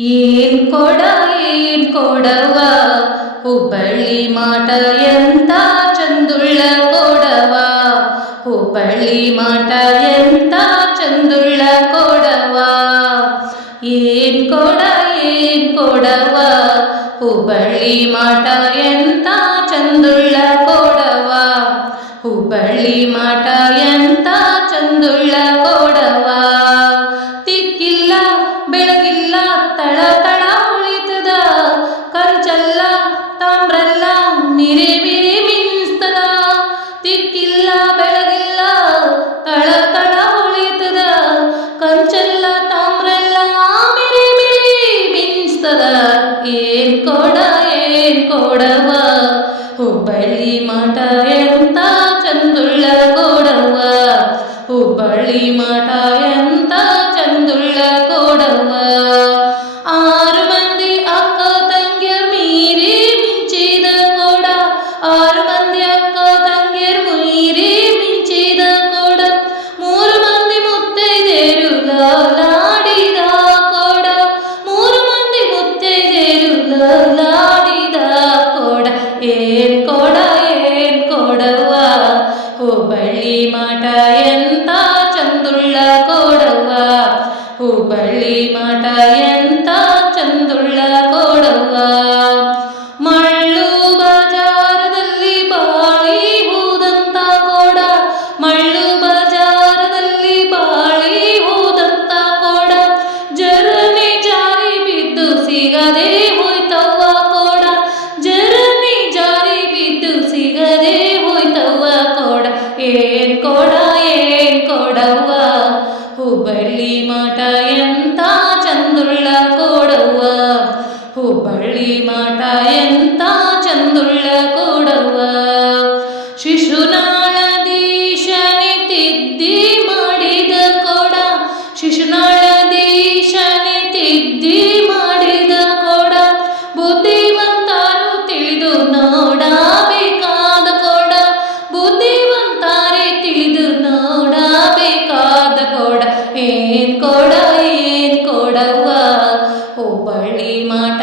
ಏನ್ ಕೊಡವ ಹುಬ್ಬಳ್ಳಿ ಮಾಟ ಎಂತ ಚಂದುಳ್ಳ ಕೊಡವ ಹುಬ್ಬಳ್ಳಿ ಮಾಟ ಎಂತ ಚಂದುಳ್ಳ ಕೊಡವ ಏನ್ ಕೊಡವ ಹುಬ್ಬಳ್ಳಿ ಮಾಟ ಎಂತ ಚಂದುಳ್ಳ ಕೊಡವ ಹುಬ್ಬಳ್ಳಿ ಮಾಟ ಎಂತ ಚಂದುಳ್ಳ ಕೊಡವ ತಿಕ್ಕಿಲ್ಲ ಬೆಳಗಿಲ್ಲ ತಳ ತಳ ಉಳಿತದ ಕಂಚಲ್ಲ ತಾಮ್ರಲ್ಲ ಮಿರಿ ಮಿರಿ ಮಿಂಸ್ತದ ತಿಕ್ಕಿಲ್ಲ ಬೆಳಗಿಲ್ಲ ತಳ ತಳ ಉಳಿತದ ಕಂಚಲ್ಲ ತಾಮ್ರಲ್ಲ ಮಿರಿ ಮಿರಿ ಮಿಂಸ್ತದ ಏನ್ ಕೊಡವ ಹುಬ್ಬಳ್ಳಿ ಮಾಟ ಎಂತ ಚಂದುಳ್ಳ ಕೊಡವ ಹುಬ್ಬಳ್ಳಿ ಮಾಟ ಎಂತ ಚಂದುಳ್ಳ ಕೊಡವ ಆರು ಮಂದಿ ಅಕ್ಕ ತಂಗಿಯರ್ ಮೀರಿ ಮಿಂಚಿದ ಕೊಡ ಆರು ಮಂದಿ ಅಕ್ಕ ತಂಗಿಯರ್ ಮೀರಿ ಮಿಂಚಿದ ಕೊಡ ಮೂರು ಮಂದಿ ಮುತ್ತೈದೆಯರು ಲಾಡಿದ ಕೊಡ ಮೂರು ಮಂದಿ ಮುತ್ತೈದೆಯರು ಲಾಡಿದ ಕೊಡ ಏನ್ ಕೊಡವ ಹುಬ್ಬಳ್ಳಿ ಮಾಟ ಎಂತ ಚಂದುಳ್ಳ ಕೊಡವ ಹುಬ್ಬಳ್ಳಿ ಮಾಟ ಎಂತ ಚಂದುಳ್ಳ ಕೊಡವ ಮಳ್ಳು ಬಜಾರದಲ್ಲಿ ಬಾಳಿ ಹೂದಂತ ಕೊಡ ಮಳ್ಳು ಬಜಾರದಲ್ಲಿ ಬಾಳಿ ಹೂದಂತ ಕೊಡ ಜರನೆ ಜಾರಿ ಬಿದ್ದು ಸಿಗದೆ ಹೋಯ್ತವ್ವ ಕೊಡ ಜರನೆ ಜಾರಿ ಬಿದ್ದು ಸಿಗದೆ ಹೋಯ್ತವ್ವ ಕೊಡ ಏನ್ ಕೊಡವ್ವ ಹುಬ್ಬಳ್ಳಿ ಮಾಟ ಎಂತ ಚಂದುಳ್ಳ ಕೊಡವ್ವ ಹುಬ್ಬಳ್ಳಿ ಮಾಟ ಎಂತ ಚಂದುಳ್ಳ ಕೊಡವ್ವ ಶಿಶುನಾಳದೀಶನೆ ತಿದ್ದಿ ಮಾಡಿದ ಕೊಡ ಶಿಶುನಾಳದೀಶನೆ ತಿದ್ದಿ ಮಾಡಿದ ಕೊಡ ಬುದ್ಧಿವಂತರು ತಿಳಿದು ನೋಡಬೇಕಾದ ಕೊಡ ಬುದ್ಧಿವಂತರೇ ತಿಳಿದು ನೋಡಬೇಕಾದ ಕೊಡ ಏನ್ ಕೊಡವ್ವ ಹುಬ್ಬಳ್ಳಿ ಮಾಟ